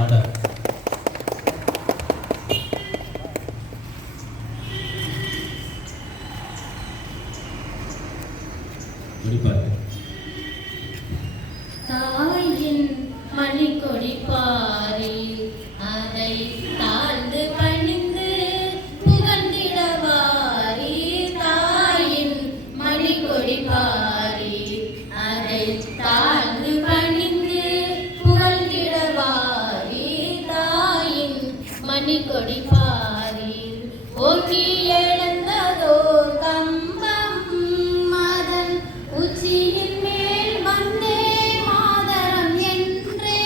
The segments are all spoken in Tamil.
ஆர்டர். முடிப்பாரு. தாயின் மணிக்கொடி பாரி அதை தாழ்ந்து பணிந்து புகழ்ந்திடவாரி. தாயின் மணிக்கொடி பாரி அதை தாழ்ந்து பணிந்து புகழ்ந்திடவாரி. தாயின் மணிக்கொடி பாரி ஓங்கி எழுந்ததோ கம்பம் மதன் உச்சியின் மேல் வந்தே மாதரம் என்றே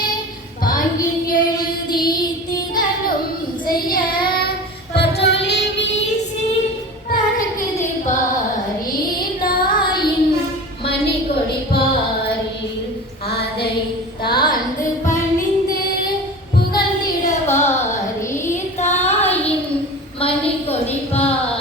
பாங்கில் எழுதி திகழும் செய்ய பற்றொலி வீசி பறக்குது பாரி. தாயின் மணிக்கொடி பாரி அதை தாழ்ந்து பணிந்து புகழ்ந்திடவாரி. தாயின் மணிக்கொடி பாரி